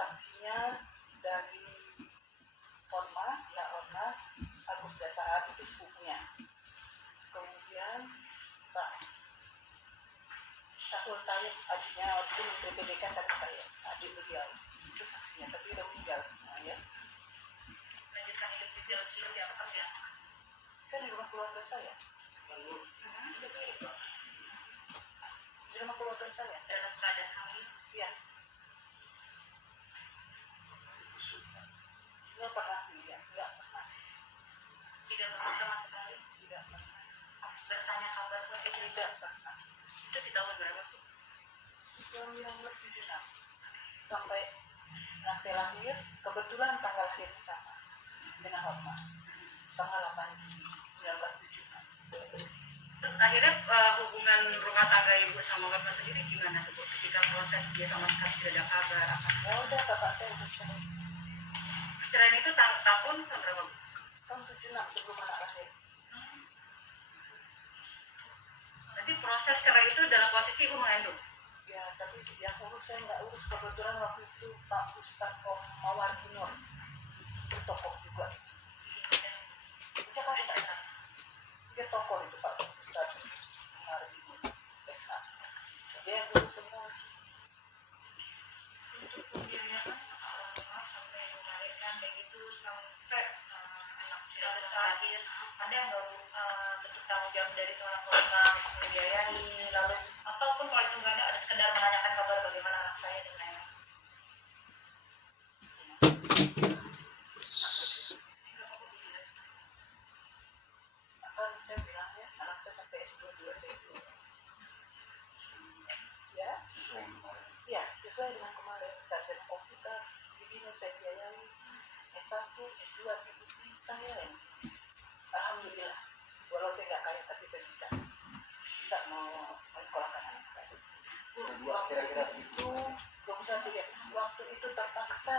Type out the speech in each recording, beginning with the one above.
saksinya dari Orma, Agus Dasaan itu sepupunya. Kemudian Pak Syahul Tayyib, adiknya waktu itu Menteri PDK Syahul Tayyib, adik beliau itu saksinya, tapi udah meninggal semua ya. Lanjutkan hidup di Jakarta ya. Kan di rumah keluarga saya. Di rumah keluarga saya. Dalam keadaan hamil. Iya. Nggak pernah lihat, nggak pernah. Tidak pernah sama sekali. Tidak pernah. Bertanya kabar pun Tidak pernah. itu di tahun berapa tuh? Tahun 1976 sampai nanti lahir, kebetulan tanggal lahirnya sama dengan Hotma, tanggal 8 Juni 1976. Terus akhirnya hubungan rumah tangga ibu sama bapak sendiri gimana tuh Bu? Ketika proses dia sama sekali tidak ada kabar apa? Ya udah, bapak saya udah cerai. Perceraian itu tahun berapa Bu? Tahun 76 sebelum anak lahir. Berarti proses cerai itu dalam posisi ibu mengandung? Ya, tapi yang urus saya nggak urus, kebetulan waktu itu Pak Ustadz Om Mawardi Nur, itu tokoh juga. Jakarta. Dia tokoh itu Pak Ustadz Mawardi Nur, SH. Dia yang urus semua. Untuk pembiayaan sampai melahirkan kayak gitu sampai anak sudah besar lahir, ada yang nggak bentuk tanggung jawab dari seorang keluarga membiayai, lalu ataupun kalau itu nggak ada sekedar menanyakan kabar bagaimana anak saya dan lain-lain. Kan saya bilang ya, anak saya sampai S2 juga saya itu. Ya, ya sesuai dengan kemarin sarjana komputer di BINUS saya biayai, S1, S2, PhD saya. Alhamdulillah, walau saya nggak kaya tapi saya bisa mau menyekolahkan anak saya. Kira-kira itu, waktu itu terpaksa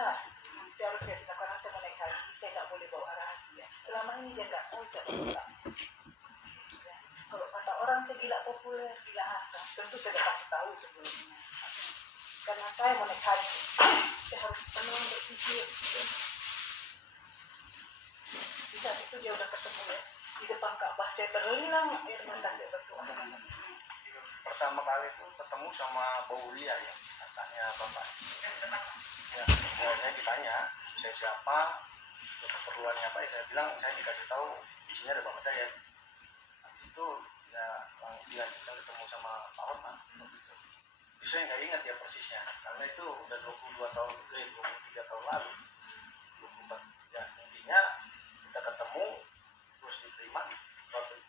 saya harus kasih tahu karena saya mau naik haji, saya nggak boleh bawa rahasia. Selama ini dia nggak tahu siapa saya. Ya, kalau kata orang saya gila populer, gila harta, tentu saya udah kasih tahu sebelumnya. Karena saya mau naik haji, saya harus tenang berpikir. Di saat itu dia udah ketemu ya, di depan Ka'bah saya berlinang air mata saya bertuah. Pertama kali itu ketemu sama Bu Ulia ya, katanya bapak. Ya, saya ditanya saya siapa, keperluannya apa, saya bilang saya dikasih tahu di sini ada bapak saya. Habis itu ya dilanjutkan ketemu sama Pak Hotman. Itu saya nggak ingat ya persisnya, karena itu udah 23 tahun lalu. 24. Ya intinya kita ketemu terus diterima,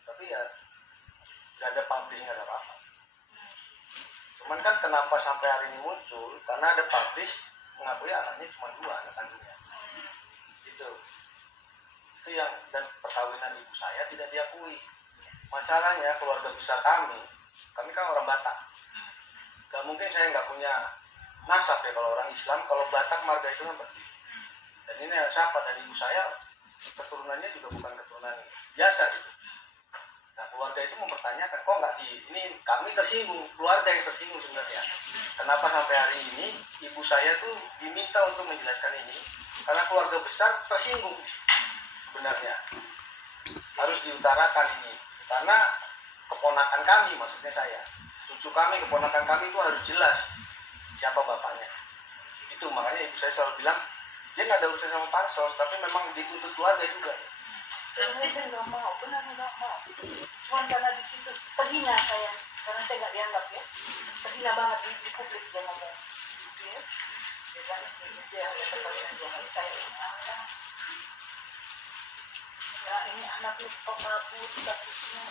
tapi ya nggak ada publish, nggak ada apa-apa. Cuman kan kenapa sampai hari ini muncul, karena ada publish mengakui anaknya cuma 2 anak kandungnya gitu. Itu yang, dan perkawinan ibu saya tidak diakui. Masalahnya keluarga besar kami kan orang Batak, gak mungkin saya nggak punya nasab ya. Kalau orang Islam, kalau Batak marga itu kan begitu. Dan ini siapa, dan ibu saya keturunannya juga bukan keturunan biasa gitu. Nah keluarga itu mempertanyakan, kok nggak ini kami tersinggung, keluarga yang tersinggung sebenarnya. Kenapa sampai hari ini ibu saya tuh diminta untuk menjelaskan ini, karena keluarga besar tersinggung sebenarnya. Harus diutarakan ini, karena keponakan kami, maksudnya saya, cucu kami, keponakan kami itu harus jelas siapa bapaknya. Itu makanya ibu saya selalu bilang, dia nggak ada urusan sama pansos, tapi memang dituntut keluarga juga. Sebenarnya saya nggak mau, benar nggak mau. Cuman karena di situ terhina saya, karena saya nggak dianggap ya, terhina banget di publik dia ngomong. Ya, dia ada perkawinan 2 kali saya ini anak. Ya ini anak lu kok kabur, statusnya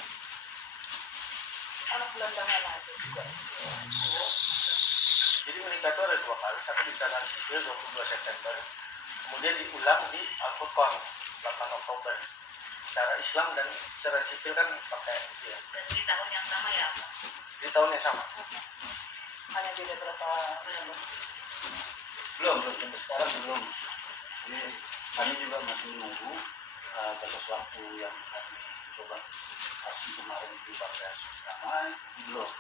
anak gelandangan aja juga. Jadi menikah itu ada 2 kali, satu di Tanah Sipil 22 September, kemudian diulang di Al-Furqan 8 Oktober. Secara Islam dan secara sipil kan pakai itu ya. Dan di tahun yang sama ya? Di tahun yang sama. Hanya beda berapa bulan? Belum sampai sekarang belum. Jadi kami juga masih menunggu batas waktu yang kami coba kasih kemarin di Partai Damai, belum.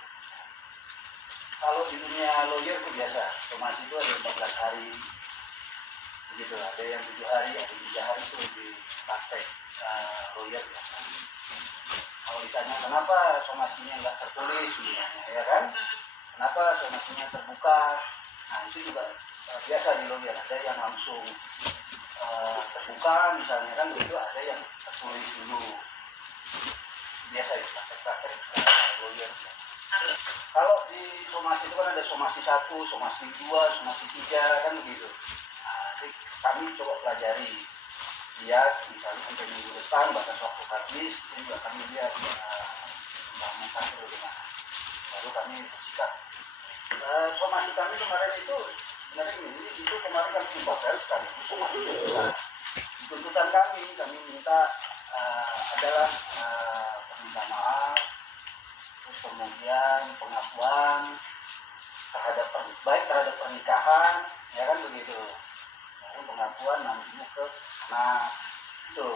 Kalau di dunia lawyer itu biasa, otomatis itu ada 14 hari begitu. Ada yang 7 hari, ada 3 hari itu di praktek lawyer ya. Kalau ditanya kenapa somasinya nggak tertulis, ya kan? Kenapa somasinya terbuka? Nah itu juga biasa di lawyer, ada yang langsung terbuka misalnya kan begitu, ada yang tertulis dulu. Biasa itu praktek lawyer. Kalau di somasi itu kan ada somasi 1, somasi 2, somasi 3 kan begitu. Nah, kami coba pelajari, lihat misalnya sampai minggu depan batas waktu habis, itu juga kami lihat bangun bagaimana. Lalu kami bersikap. Somasi kami kemarin itu sebenarnya ini itu kemarin kami dibakar sekali. Tuntutan kami minta adalah permintaan maaf, terus kemudian pengakuan terhadap baik terhadap pernikahan, ya kan begitu. Lalu pengakuan nantinya ke anak itu.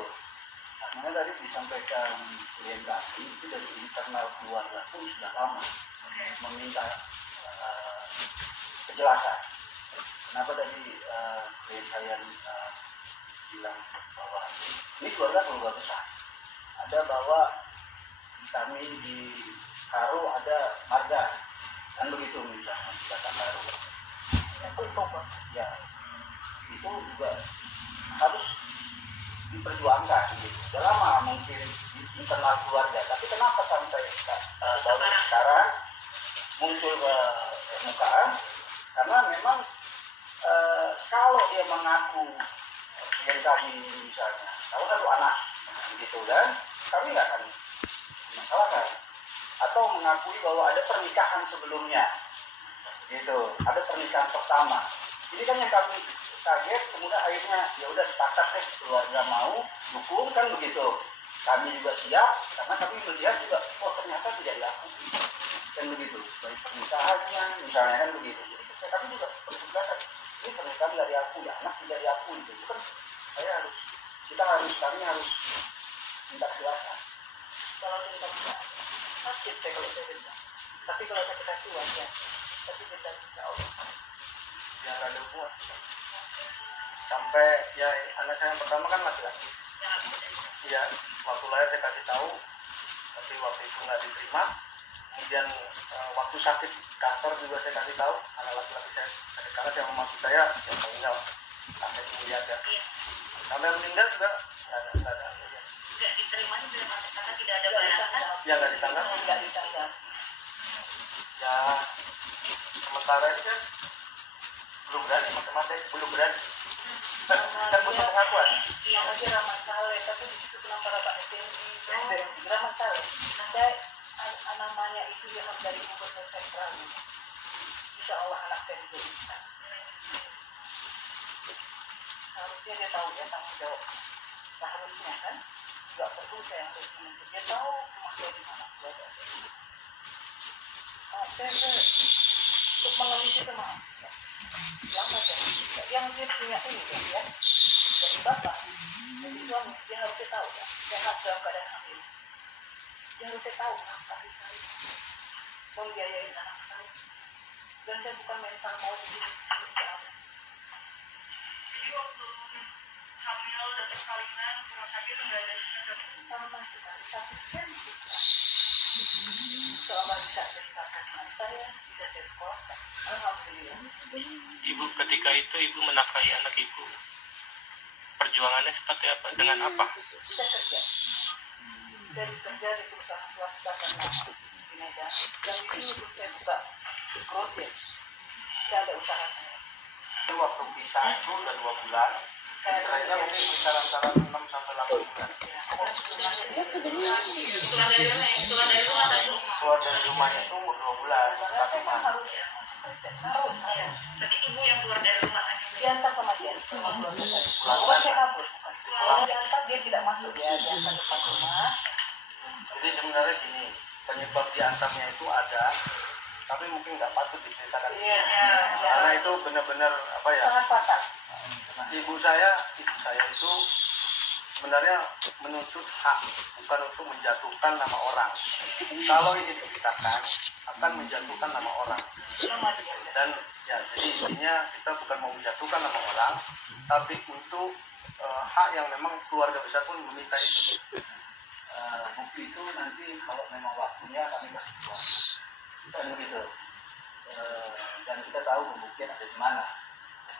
Makanya tadi disampaikan klien kami itu dari internal keluarga pun sudah lama meminta kejelasan. Kenapa tadi klien saya bilang bahwa ini keluarga besar. Ada bahwa kami di Karo ada marga, kan begitu misalnya di Kata Karo. Ya, itu juga harus diperjuangkan gitu. Sudah lama mungkin di internal keluarga, tapi kenapa sampai baru sekarang muncul ke permukaan? Karena memang kalau dia mengaku yang kami misalnya, kalau satu anak gitu kan, kami nggak akan masalahkan. Atau mengakui bahwa ada pernikahan sebelumnya, gitu, ada pernikahan pertama. Ini kan yang kami kaget, kemudian akhirnya ya udah sepakat deh keluarga mau dukung kan begitu. Kami juga siap karena kami melihat juga, oh ternyata tidak diakui kan begitu. Baik pernikahannya misalnya kan begitu. Jadi kami juga berkeberatan. Ini pernikahan tidak diakui, anak tidak diakui, itu kan kami harus minta kejelasan. Kalau minta kejelasan sakit saya kalau saya denda, tapi kalau saya kasih wajar, tapi denda insya Allah ya ada buat sampai ya anak saya yang pertama kan laki-laki. Ya waktu lahir saya kasih tahu, tapi waktu itu nggak diterima. Kemudian waktu sakit kanker juga saya kasih tahu, anak laki-laki saya sakit kanker yang maksud saya yang meninggal sampai kemudian ya. Sampai meninggal juga nggak ada. Tidak diterima juga karena tidak ada balasan. Ya nggak ditangkap. Ya sementara ini kan belum berani matematik, belum berani. Kan butuh pengakuan. Yang lagi ramah saleh, tapi di situ kenapa Bapak STNI ramah saleh? Saya namanya itu yang dari Gubernur Sentral. Insya Allah anak saya juga bisa. Harusnya dia tahu ya tanggung jawab. Harusnya kan. Gak perlu saya yang berkomentar, dia tahu rumah dia di mana. Saya untuk mengemis itu maaf. Lama saya. Yang dia punya ini kan ya, dari bapak, dari suami, dia harusnya tahu ya. Dia harus dalam keadaan hamil. Dia harusnya tahu kasih saya, membiayai anak saya. Dan saya bukan mental mau begini. Jadi waktu hamil dan persalinan rumah sakit nggak ada sama sekali satu sensi. Selama bisa berisakan anak saya, bisa saya sekolahkan. Alhamdulillah. Ibu ketika itu ibu menafkahi anak ibu. Perjuangannya seperti apa? Dengan apa? Kita kerja. Saya bekerja di perusahaan swasta karena di Medan. Dan di sini saya buka grosir. Saya ada usaha saya. Itu waktu pisah itu udah 2 bulan. Kira-kira mungkin kisaran 6 sampai 8 bulan. Keluar dari rumahnya itu umur 2 bulan. Tapi Berarti ibu yang keluar dari rumah kan? Diantar sama dia. Bukan saya kabur. Kalau diantar dia tidak masuk ya. Diantar depan rumah. jadi sebenarnya gini, penyebab diantarnya itu ada, tapi mungkin nggak patut diceritakan. Karena itu benar-benar apa ya? Sangat fatal. Ibu saya itu sebenarnya menuntut hak, bukan untuk menjatuhkan nama orang. Kalau ini dipikirkan akan menjatuhkan nama orang. Dan ya, jadi intinya kita bukan mau menjatuhkan nama orang, tapi untuk hak yang memang keluarga besar pun meminta itu. Bukti itu nanti kalau memang waktunya kami kasih keluar. Kan begitu. Dan kita tahu pembuktian ada di mana.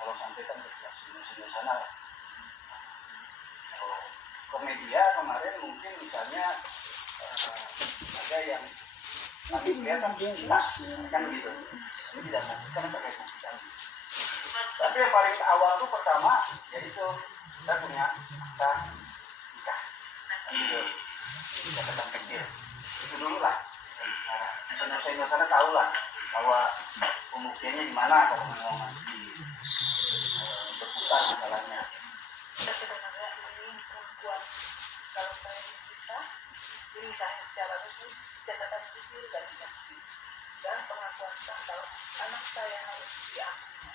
Kalau sampai kan di sana. Ke media kemarin mungkin misalnya ada yang kami lihat kan kita kan begitu. Ini tidak mungkin kan pakai bukti kan. Tapi yang paling awal itu pertama yaitu kita punya kita nikah. Catatan kecil itu dulu lah. Saya sana tahu lah bahwa pembuktiannya di mana kalau memang masih berputar masalahnya. Sebenarnya ini perempuan kalau saya bisa ini misalnya secara resmi catatan sipil dan saksi dan pengakuan sah kalau anak saya harus diambil.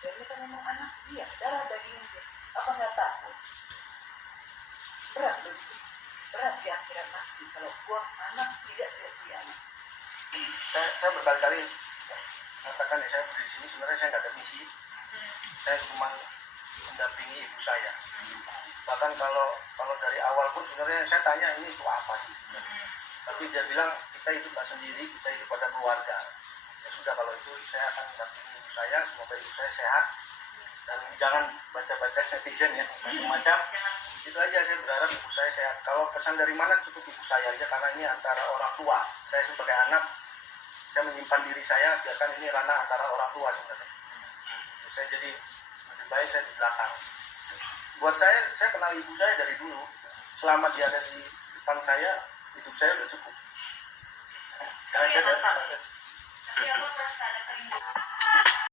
Dan ini kan memang anak dia, darah daging dia. Apa nggak takut? Berat begitu. Berat di akhirat nanti kalau buang anak tidak diakui anak. Saya berkali-kali katakan ya, saya di sini sebenarnya saya nggak ada misi. Saya cuma mendampingi ibu saya. Bahkan kalau dari awal pun sebenarnya saya tanya ini itu apa sih? Tapi dia bilang kita hidup nggak sendiri, kita hidup pada keluarga. Ya sudah, kalau itu saya akan mendampingi ibu saya, semoga ibu saya sehat dan jangan baca-baca netizen ya macam-macam. Itu aja, saya berharap ibu saya sehat. Kalau pesan dari mana cukup ibu saya aja, karena ini antara orang tua. Saya sebagai anak, saya menyimpan diri saya, biarkan ini ranah antara orang tua sebenarnya. Saya jadi lebih baik saya di belakang. Buat saya kenal ibu saya dari dulu. Selama dia ada di depan saya, hidup saya udah cukup. Karena saya